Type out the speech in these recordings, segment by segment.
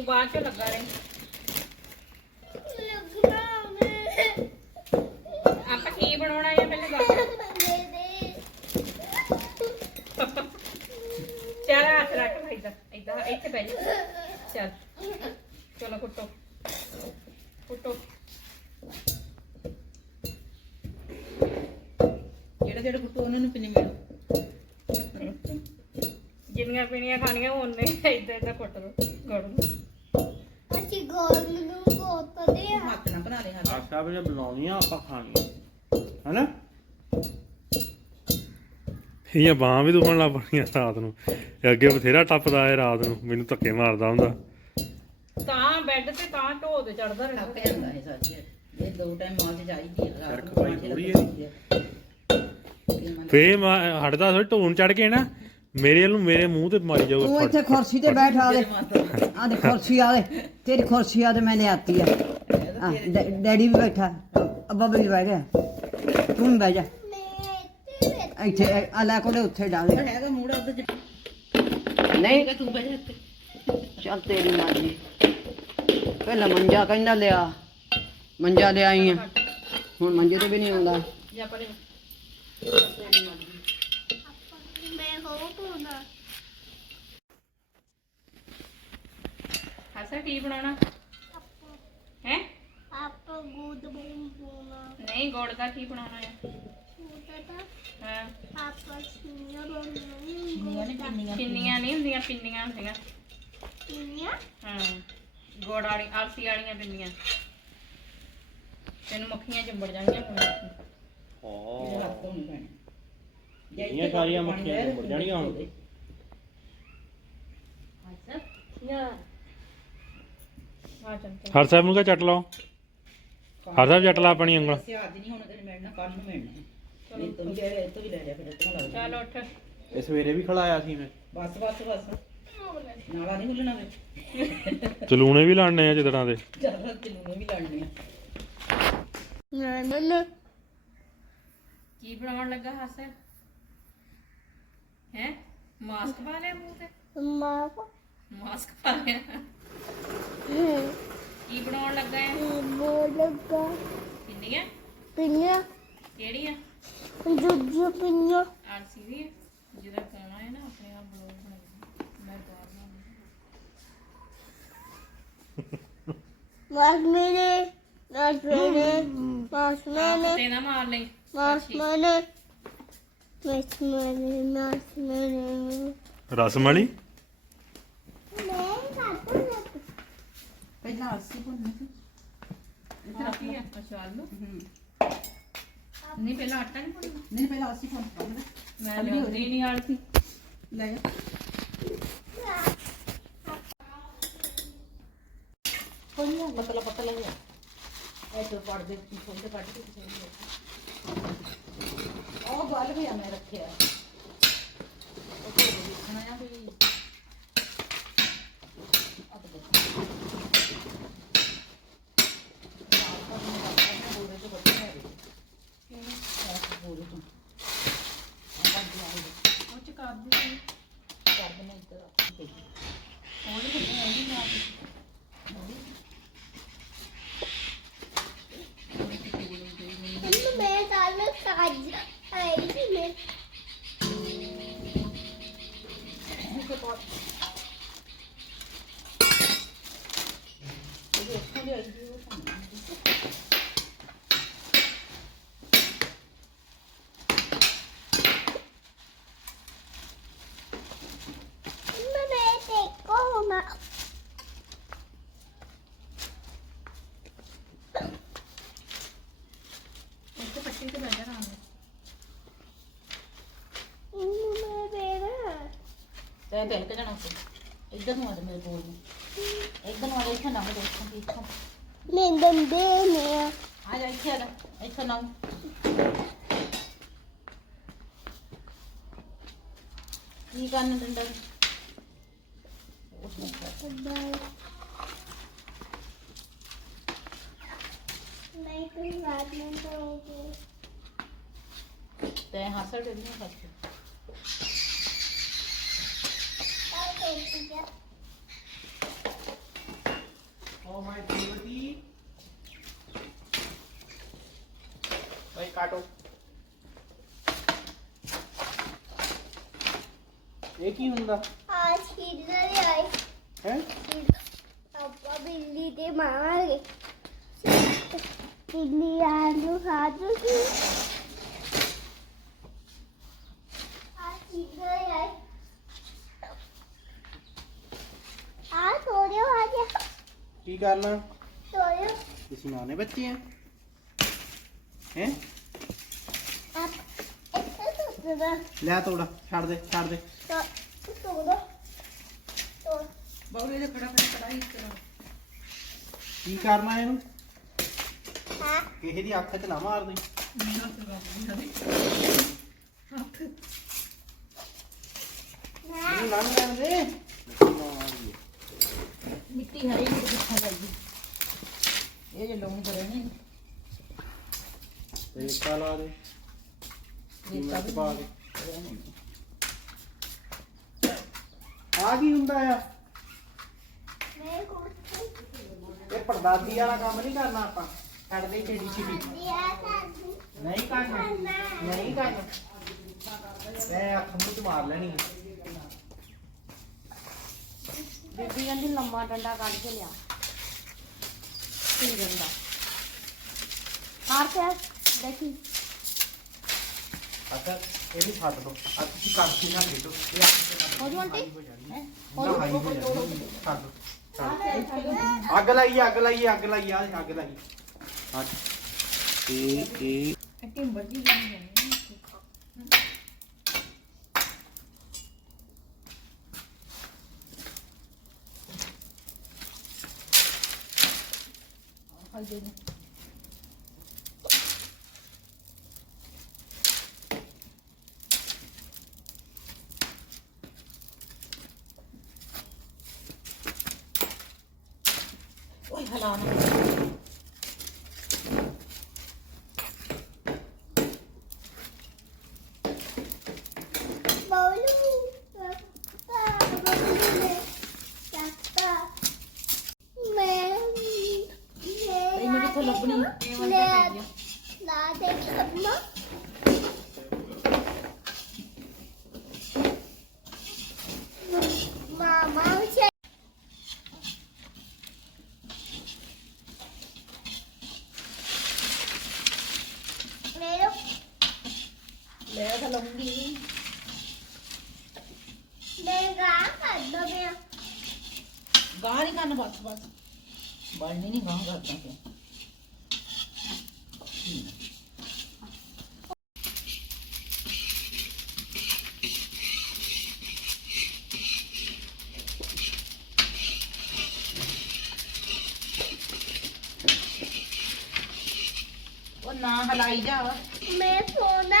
तू बाद च लगा रहे आप की बनाना है पहले चल हाथ रख इधर इधर इतने बह जा चल चलो कुटो कुटो जेड़ा जेड़ा कुटो उन्होंने पिनी मिलो जिन्नियां पिनियां खानियां उन्ने इधर इधर कुट दो गुड़ ਅਸੀਂ ਗੋਲ ਨੂੰ ਕੋਤਦੇ ਆ हथ ना बना ले हाथ आशा भी बनानियां आपा खानियां है ना ਇਹ ਬਾਹਾਂ ਵੀ ਦੁਖਣ ਲੱਗ ਪਈਆਂ ਰਾਤ ਨੂੰ ਇਹ ਅੱਗੇ ਬਥੇਰਾ ਟੱਪਦਾ ਹੈ ਰਾਤ ਨੂੰ ਮੈਨੂੰ ਧੱਕੇ ਮਾਰਦਾ ਹੁੰਦਾ ਤਾਂ ਬੈੱਡ ਤੇ ਤਾਂ ਢੋ ਤੇ ਚੜਦਾ थक ਰਹਿੰਦਾ जाता है साथी ये दो टाइम मौज चाहिदी है ਸਿਰ ਖਪਾਈ ਥੋੜੀ ਹੈ ਫੇ ਹਟਦਾ ਥੋੜੀ ਢੋਣ ਚੜ ਕੇ ਨਾ ਮੇਰੇ ਵੱਲ ਨੂੰ ਮੇਰੇ ਮੂੰਹ ਤੇ ਮਾਰੀ ਜਾਊਗਾ ਤੂੰ ਇੱਥੇ ਕੁਰਸੀ ਤੇ ਬੈਠ ਆ ਦੇ ਕੁਰਸੀ ਆ ਦੇ ਤੇਰੀ ਕੁਰਸੀ ਆ ਤੇ ਮੈਂ ਲਿਆਤੀ ਆ ਡੈਡੀ ਵੀ ਬੈਠਾ ਅੱਬਾ ਵੀ ਬਹਿ ਗਿਆ ਤੂੰ ਵੀ ਬਹਿ ਜਾ ਇੱਥੇ ਆ ਲੈ ਕੋਲੇ ਉੱਥੇ ਡਾਲੇ हैगा मूड उधर ਨਹੀਂ तू बजा ते ਚੱਲ ਤੇਰੀ ਮਰਜ਼ੀ ਪਹਿਲਾਂ ਮੰਜਾ ਕਹਿੰਦਾ ਲਿਆ ਮੰਜਾ ਲਿਆਈ ਆ ਹੁਣ ਮੰਜੇ ਤੇ ਵੀ ਨਹੀਂ ਆਉਂਦਾ ਜਾਂ ਪਰੇ ਮੈਂ ਹੋ ਕੋਨਾ ਹਸਾ ਕੀ ਬਣਾਉਣਾ ਹੈ ਆਪ ਗੁੱਡ ਬੋਨਾ ਨਹੀਂ ਗੁੜ ਦਾ ਕੀ ਬਣਾਉਣਾ ਹੈ ਉਹਦਾ ਹਾਂ ਆਪ ਸੁਣਿਆ ਬੋਨਾ ਪਿੰਨੀਆਂ ਨਹੀਂ ਹੁੰਦੀਆਂ ਪਿੰਨੀਆਂ ਹੁੰਦੀਆਂ ਪਿੰਨੀਆਂ ਹਾਂ ਗੁੜ ਵਾਲੀ ਆਲਸੀ ਵਾਲੀਆਂ ਪਿੰਨੀਆਂ ਤੈਨੂੰ ਮੱਖੀਆਂ ਚੰਬੜ ਜਾਣਗੀਆਂ ਹੁਣ ਹਾਂ हाथ तो नहीं पैने ਇਹ ਸਾਰੀਆਂ ਮੱਖੀਆਂ ਮੁੜ ਜਾਣੀਆਂ ਹੁਣ ਅੱਛਾ ਯਾ ਆ ਚੰਤੇ ਹਰ ਸਾਹਿਬ ਨੂੰ ਕਹ ਚੱਟ ਲਾਓ ਹਰ ਸਾਹਿਬ ਚੱਟ ਲਾ ਆਪਣੀ ਉਂਗਲ से आज नहीं होने तेरे मिलना कल ਨੂੰ ਮਿਲਣਾ नहीं तो भी ले जा फिर तो लग ਚੱਲ ਉੱਠ ਇਹ ਸਵੇਰੇ ਵੀ ਖਲਾਇਆ ਸੀ ਮੈਂ बस बस बस नाला नहीं खुलना वे ਚਲੂਣੇ ਵੀ ਲਾਣੇ ਆ ਜਿੱਦੜਾਂ ਦੇ ज्यादा चलूने भी लड़ने ਨਾ ਕੀ ਬਣਾਉਣ ਲੱਗਾ ਹੱਸ ਹੈ ਮਾਸਕ ਪਾ ਲਿਆ ਮੂੰਹ ਤੇ ਮਾਪਾ ਮਾਸਕ ਪਾ ਲਿਆ ਕੀ ਬਣਾਉਣ ਲੱਗਾ ਹੈ ਬੋਲਗਾ ਪਿੰਨੀਆਂ ਪਿੰਨੀਆਂ ਕਿਹੜੀਆਂ ਜੁਜੂ ਪਿੰਨੀਆਂ ਆਲਸੀ ਦੀ ਜਿਹਦਾ ਖਾਣਾ ਹੈ ਨਾ ਆਪਣੇ ਆਪ ਬਲੌਗ ਬਣਾਉਣਾ ਮੈਂ ਬਾਹਰ ਮਾਸ ਮੇਰੇ ਤੇ ਨਾ ਮਾਰ ਲਈ ਰਸਮਣੀ पहला अस्सी भुनने से ਕੀ ਆ ਅੱਛਾ ਆਲੂ ਨਹੀਂ ਪਹਿਲਾਂ ਆਟਾ ਨਹੀਂ ਪਾਉਣਾ नहीं पहला अस्सी भुन ਮੈਂ ਲਿਆਉਂਦੀ ਨਹੀਂ ਆਲਸੀ ले पतला पतला ले ऐसे पड़ दे छोटे काट के और बाल भी हमें रखे हैं ओके देखना है कोई अब देखो बोले तो बच्चे हैं बोले तो ਉਹ ਚ ਕਰ ਦੇ कर देना इधर ਹੋਰ ਵੀ ਹੈਗੀ ਨਾ ਮੈਂ ਤਾਂ ਸਾਜ ਆਈ ਸੀ ਮੈਂ ਮੈਂ ਦੇਖੋ ਨਾ ਇੱਥੇ ਪੱਟੀ ਤੇ ਬੈਠਾ ਰਹਾਂਗੇ ਮੈਂ ਬੇਰਾ ਤੇ ਬੈਲ ਕੇ ਜਾਣਾ ਇੱਧਰ ਨੂੰ ਆ ਜਾ ਮੇਰੇ ਕੋਲ ਨੂੰ ਇੱਧਰ ਨੂੰ ਆ ਜਾ ਇੱਥੇ ਨਾ ਹੋ ਦੇਖਾਂ ਇੱਥੋਂ ਮੈਂ ਦੰਦੇ ਨੇ ਆ ਜਾ ਇੱਥੇ ਆ ਜਾ ਇੱਥੇ ਨਾ ਕੀ ਕਰਨਾ ਡੰਡਾ ਬਾਏ ਨਹੀਂ ਕੋਈ ਬਾਤ ਨਹੀਂ ਕਰੋਗੇ ਤੇ ਹਾਸਾ ਦੇ ਨਹੀਂ ਫਸਟ ਆ ਦੇਖੀ ਜਾ ਕਾਟੋ। ਇਹ ਕੀ ਹੁੰਦਾ आज किधर आई ਹੈ? पापा बिल्ली दे मारे बिल्ली आलू खादू की आज किधर आई आ थोड़े आ गया ਕੀ ਕਰਨਾ? थोड़े ਤੁਸੀਂ ਮਾਂ ਨੇ ਬੱਚੇ ਆ ਹੈ? आप ऐसे तो ਲੈ ਤੋੜਾ, ਛੱਡ ਦੇ ਛੱਡ ਦੇ। तोड़ो तो ਬਾਉਲੇ ਦੇ ਖੜਾ ਕਰ ਕੜਾਈ ਇਸ ਤਰ੍ਹਾਂ ਕੀ ਕਰਨਾ ਇਹਨੂੰ? हाँ ਕਿਸੇ ਦੀ ਅੱਖ 'ਚ ਨਾ ਮਾਰ ਦੇ। ਇਹਨੂੰ ਲੰਘ ਲੈਣ ਦੇ। ਮਿੱਟੀ ਹਰੇ ਨੂੰ ਕਿੱਥਾ ਜਾਈਏ ਇਹ ਜੇ ਲਾਉਣੀ ਕਰੇ ਨਹੀਂ ਰੇਤਾ ਲਾ ਦੇ। ਮਿਰਚ ਪਾ ਦੇ। ਆ ਕੀ ਹੁੰਦਾ ਆ? मैं कुछ ਇਹ ਪਰਦਾਦੀ ਵਾਲਾ ਕੰਮ ਨਹੀਂ ਕਰਨਾ ਆਪਾਂ। ਛੱਡ ਦੇ ਛੇੜੀ ਛੇੜੀ। दिया था ਨਹੀਂ ਕਰਨਾ, ਨਹੀਂ ਕਰਨਾ। ਇਹ ਅੱਖ ਮੂੰਹ 'ਚ ਮਾਰ ਲੈਣੀ ਆ। ਬੀਬੀ ਕਹਿੰਦੀ ਲੰਮਾ ਡੰਡਾ ਕੱਢ ਕੇ ਲਿਆ ਕੀ ਡੰਡਾ ਮਾਰ ਕੇ ਦੇਖੀ ਅੱਛਾ ਇਹ ਵੀ ਛੱਡ ਦੋ। ਅੱਜ ਤੁਸੀਂ ਕਰਦੀ ਨਾ ਖੇਡੋ। ਇਹ ਅੱਖ 'ਚ ਨਾ ਹੋ ਜੂ ਆਂਟੀ ਹਾਈ ਹੋ ਜਾਣੀ। ਛੱਡ ਦੋ, ਛੱਡ ਦੋ। ਅੱਗ ਲਾਈ, ਅੱਗ ਲਾਈ, ਅੱਗ ਲਾਈ, ਆ ਅੱਗ ਲਾਈ। ਹਾਂ ਇਹ ਟਿੰਬਰ ਦੀ ਬਣੀ ਜਾਂਦੀ ਖਾਈ ਦੇ ਓਏ ਹਲਾਣਾ ਬੋਲੂ ਚਾਚਾ ਮੈਂ ਇਹਨੂੰ ਕਿੱਥੋਂ ਲੱਭਣੀ ਲਾ ਦੇ ਖੰਮਾ ਮਾਮਾ ਉਸੇ ਮੇਰੇ ਲੈ ਤਾਂ ਲਊਂਗੀ ਮੈਂ ਗਾ ਕਰ ਦੋ ਮੈਂ ਗਾਂ ਨਹੀਂ ਕਰਨਾ ਬਸ ਬਸ ਬਣਨੀ ਨਹੀਂ ਗਾਂ ਕਰਦਾ ਕਿ ਉਹ ਨਾ ਹਲਾਈ ਜਾ ਮੈਂ ਸੋਨਾ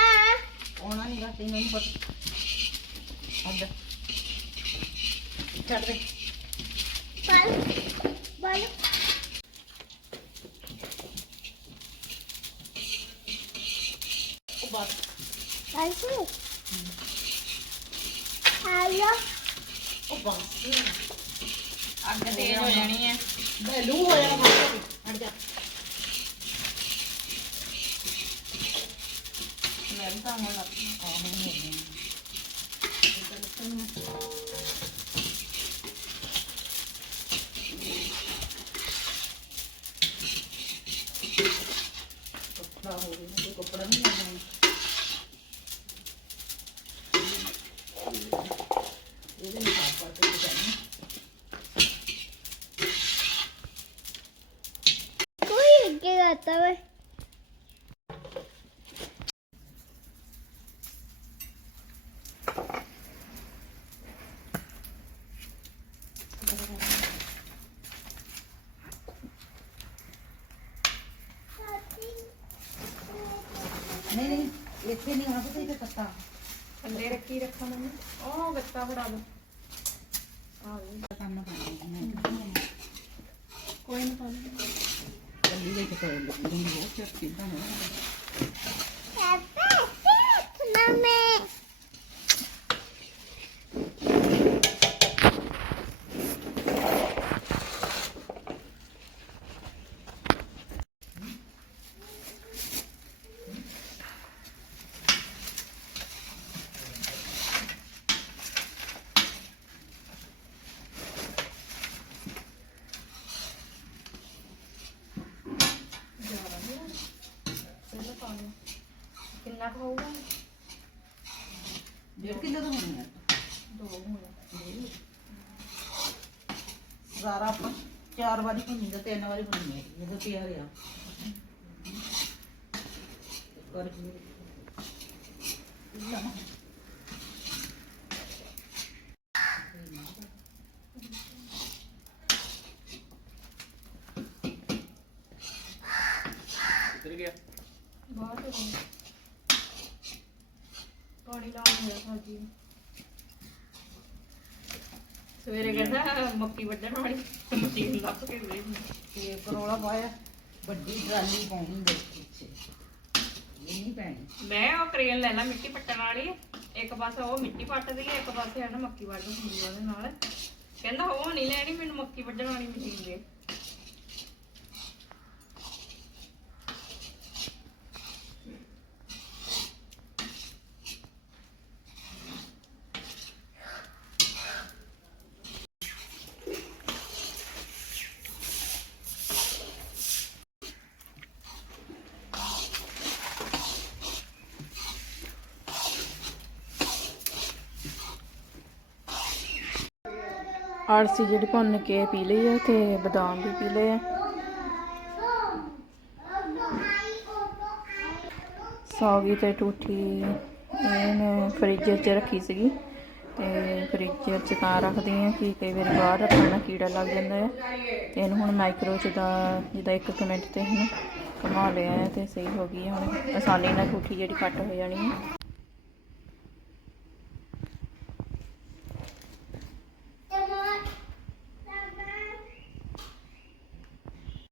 ਆਉਣਾ ਨਹੀਂ ਗਾ ਤੈਨੂੰ ਨਹੀਂ ਪਤਾ ਅੱਧ ਛੱਡ ਦੇ ਬਲ ਬਲ ਉਹ ਬਸ ਐਸੇ ਆਇਆ ਉਹ ਬਸ ਅੱਗ ਤੇਜ਼ ਹੋ ਜਾਣੀ ਹੈ। ਬਲੂ ਹੋ ਜਾਣਾ ਮਾਰ ਹਟ ਜਾ ਮੈਂ ਤਾਂ ਹੁਣ ਆਹ ਨਹੀਂ ਕੱਪੜਾ ਹੋ ਗਿਆ ਕੋਈ ਕੱਪੜਾ ਨਹੀਂ ਆਉਣਾ ਇਹਦੇ ਨਾਲ ਸਾਫ ਕਰਕੇ ਜਾਣੀ कोई आगे आता है ਨਹੀਂ ਨਹੀਂ ਇੱਥੇ ਨਹੀਂ ਹੋਣਾ ਪਤਾ ਇਹ ਪੱਤਾ ਥੱਲੇ ਰੱਖੀ ਰੱਖਾ ਮੈਨੂੰ ਉਹ ਗੱਤਾ ਫੜਾ ਦੋ ਕਰਨਾ ਪੈਂਦਾ ਕੋਈ ਨਹੀਂ ਪਾਣੀ ਜਲਦੀ ਦੇ ਕੇ ਲੰਗੀ ਬਹੁਤ ਚਿਰ ਕਿੰਦਾ ਨਾ ना मैं ਕੁ ਹੋਊਗਾ 1.5 ਕਿਲੋ ਤਾਂ ਹੋਣੀ ਆ 2 ਹੋਣਾ ਸਾਰਾ ਆਪਾਂ 4 ਵਾਰੀ ਭੁੰਨੀ ਦਾ 3 ਵਾਰੀ ਭੁੰਨੀ ਹੈ ਜਦੋਂ ਪਿਆ ਰਿਹਾ ਕਰ ਜੀ ਕਿੱਧਰ ਗਿਆ ਬਾਹਰ ਤੋਂ ਪਾਣੀ ਲਾਉਣ ਸਬਜ਼ੀ ਨੂੰ। ਸਵੇਰੇ ਕਹਿੰਦਾ ਮੱਕੀ ਵੱਢਣ ਵਾਲੀ ਮਸ਼ੀਨ ਲੱਭ ਕੇ ਦੇ ਤੇ ਕਰੋਲਾ ਪਾਇਆ ਵੱਡੀ ਟਰਾਲੀ ਪਾਉਣੀ ਦੇ ਪਿੱਛੇ ਇਹ ਨਹੀਂ ਪੈਣੀ ਮੈਂ ਉਹ ਕਰੇਨ ਲੈ ਲਾ ਮਿੱਟੀ ਪੱਟਣ ਵਾਲੀ ਇੱਕ ਪਾਸੇ ਉਹ ਮਿੱਟੀ ਪੱਟਦੀ ਹੈ ਇੱਕ ਪਾਸੇ ਹੈ ਨਾ ਮੱਕੀ ਵੱਢ ਹੁੰਦੀ ਉਹਦੇ ਨਾਲ ਕਹਿੰਦਾ ਉਹ ਨਹੀਂ ਲੈਣੀ ਮੈਨੂੰ ਮੱਕੀ ਵੱਢਣ ਵਾਲੀ ਮਸ਼ੀਨ ਦੇ ਆਲਸੀ ਜਿਹੜੀ ਭੁੰਨ ਕੇ ਪੀ ਲਈ ਹੈ ਤੇ ਬਦਾਮ ਵੀ ਪੀ ਲਏ ਆ ਸੌਗੀ ਤੇ ਟੂਠੀ ਇਹ ਮੈਂ ਫਰਿੱਜ 'ਚ ਰੱਖੀ ਸੀਗੀ ਤੇ ਫਰਿੱਜ 'ਚ ਤਾਂ ਰੱਖਦੀ ਹਾਂ ਕਿ ਕਈ ਵਾਰੀ ਬਾਹਰ ਰੱਖਣ ਨਾਲ ਕੀੜਾ ਲੱਗ ਜਾਂਦਾ ਹੈ ਤੇ ਇਹਨੂੰ ਹੁਣ ਮਾਈਕਰੋ 'ਚ ਦਾ ਜਿੱਦਾਂ 1 ਮਿੰਟ ਤੇ ਹੁਣ ਘੁਮਾ ਲਿਆ ਹੈ ਤੇ ਸਹੀ ਹੋ ਗਈ ਹੈ ਹੁਣ ਆਸਾਨੀ ਨਾਲ ਟੂਠੀ ਜਿਹੜੀ ਕੱਟ ਹੋ ਜਾਣੀ ਹੈ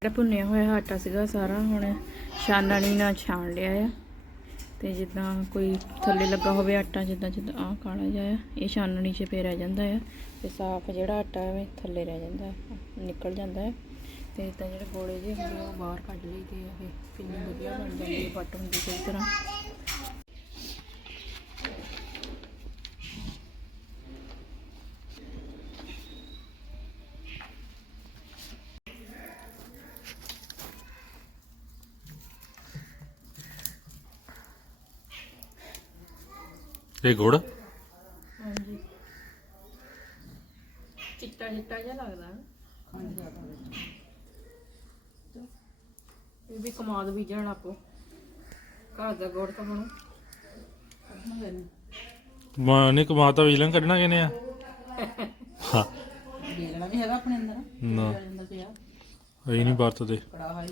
ਜਿਹੜਾ ਭੁੰਨਿਆ ਹੋਇਆ ਆਟਾ ਸੀਗਾ ਸਾਰਾ ਹੁਣ ਛਾਨਣੀ ਨਾਲ ਛਾਣ ਲਿਆ ਆ ਤੇ ਜਿੱਦਾਂ ਕੋਈ ਥੱਲੇ ਲੱਗਾ ਹੋਵੇ ਆਟਾ ਜਿੱਦਾਂ ਆਹ ਕਾਲਾ ਜਿਹਾ ਆ ਇਹ ਛਾਨਣੀ 'ਚ ਪੇ ਰਹਿ ਜਾਂਦਾ ਹੈ ਤੇ ਸਾਫ਼ ਜਿਹੜਾ ਆਟਾ ਹੈ ਥੱਲੇ ਰਹਿ ਜਾਂਦਾ ਨਿਕਲ ਜਾਂਦਾ ਹੈ ਤੇ ਇਦਾਂ ਜਿਹੜੇ ਗੋਲੇ ਜਿਹੇ ਹੁੰਦੇ ਉਹ ਬਾਹਰ ਕੱਢ ਲਈਦੇ ਆ ਇਹ ਕਿੰਨੀ ਵਧੀਆ ਬਣ ਜਾਂਦੀ ਹੈ ਪੱਟ ਹੁੰਦੀ ਸਹੀ ਤਰ੍ਹਾਂ ਇਹ ਗੁੜ ਹਾਂਜੀ ਚਿੱਟਾ ਜਿਹਾ ਲੱਗਦਾ ਇਹ ਵੀ ਕਮਾਦ ਬੀਜਣ ਆਪੋ ਘਰ ਦਾ ਗੁੜ ਤਾਂ ਬਣੂ ਮਾਨੇ ਕਮਾਤਾ ਵਿਜਲਨ ਕੱਢਣਾ ਕਿਨੇ ਆ ਹਾਂ ਬੇਲਣਾ ਵੀ ਹੈਗਾ ਆਪਣੇ ਅੰਦਰ ਨਾ ਜਾਂਦਾ ਪਿਆ ਇਹ ਨਹੀਂ ਵਰਤਦੇ ਕੜਾਹਾ ਹੀ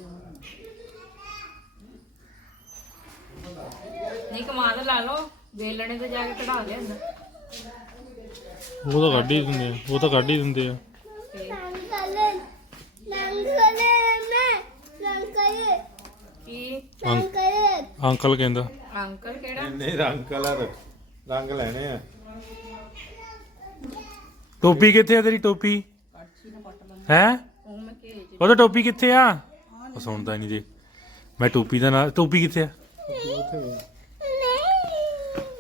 ਨਹੀਂ ਕਮਾਦ ਲਾ ਲਓ ਵੇਲਣੇ ਤੇ ਜਾ ਕੇ ਕਢਾ ਲਿਆਂਦਾ ਉਹ ਤਾਂ ਕੱਢ ਹੀ ਦਿੰਦੇ ਆ ਉਹ ਤਾਂ ਕੱਢ ਹੀ ਦਿੰਦੇ ਆ ਕੀ ਅੰਕਲ ਕਹਿੰਦਾ ਅੰਕਲ ਕਿਹੜਾ ਨਹੀਂ ਰੰਗ ਕਲਰ ਰੰਗ ਲੈਣੇ ਆ ਟੋਪੀ ਕਿੱਥੇ ਆ ਤੇਰੀ ਟੋਪੀ ਹੈ ਉਹ ਮੈਂ ਘੇਜ ਉਹਦਾ ਟੋਪੀ ਕਿੱਥੇ ਆ ਉਹ ਸੁਣਦਾ ਨਹੀਂ ਜੀ ਮੈਂ ਟੋਪੀ ਦਾ ਨਾਂ ਟੋਪੀ ਕਿੱਥੇ ਆ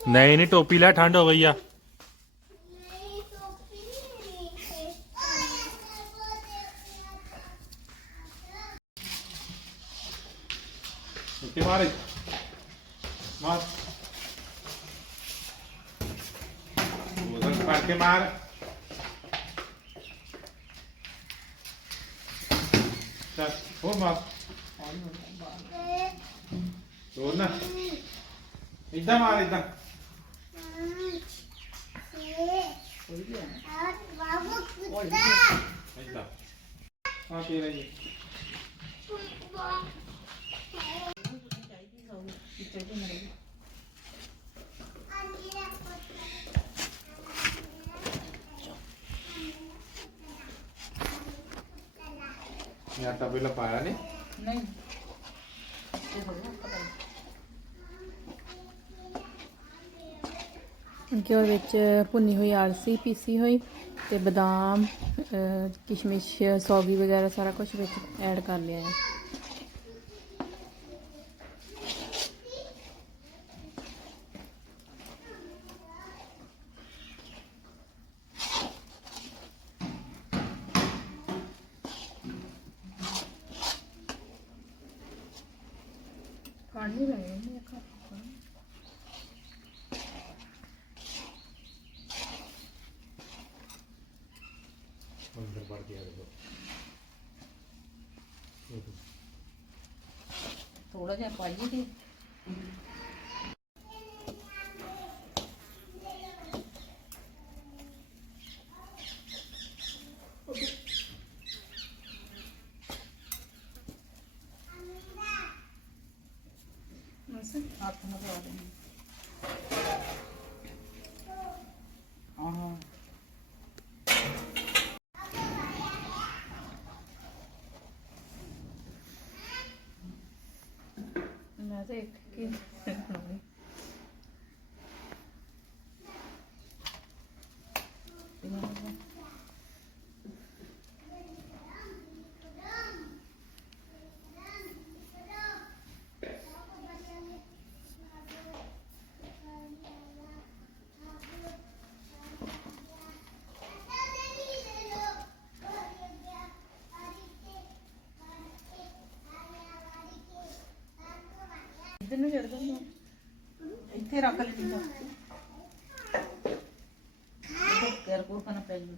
ਨਹੀਂ ਨਹੀਂ ਟੋਪੀ ਲੈ ਠੰਡ ਹੋ ਗਈ ਆ ਉੱਤੇ ਮਾਰ ਮਾਰ ਉਧਰ ਫੜ ਕੇ ਮਾਰ ਚੱਲ ਹੋਰ ਮਾਰ ਹੋਰ ਨਾ ਇੱਦਾਂ ਮਾਰ ਇੱਦਾਂ ਇੱਦਾਂ ਆ ਤੇਰਾ ਜੀ ਇਹ ਆਟਾ ਪਹਿਲਾਂ ਪਾਇਆ ਨਹੀਂ ਨਹੀਂ ਘਿਓ ਵਿੱਚ ਭੁੰਨੀ ਹੋਈ ਆਲਸੀ ਪੀਸੀ ਹੋਈ ਤੇ ਬਦਾਮ ਕਿਸ਼ਮਿਸ਼ ਸੌਗੀ ਵਗੈਰਾ ਸਾਰਾ ਕੁਝ ਵਿੱਚ ਐਡ ਕਰ ਲਿਆ ਹੈ ਪਾਣੀ ਲੱਗੇਗਾ ਥੋੜਾ ਜਿਹਾ ਪਾਈਏ ਤੇ ਬਸ ਹੱਥ ਨਾਲ ਪਾ ਦੇਣੀ ਆਹ ਮੈਂ ਤਾਂ ਇੱਕ ਕੀ ਬਣਾਉਣੀ। ਇੱਧਰ ਨੂੰ ਚੜ ਜਾਂਦਾ ਇੱਥੇ ਰੱਖ ਲੈਣੀ ਤਾਂ ਕਰ ਕੋਰ ਕਰਨਾ ਪੈ ਜੂ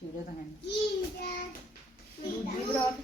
ਛੇੜੇ ਤਾਂ ਹੈ Gita. ਦੂਜੀ ਬਰਾਤ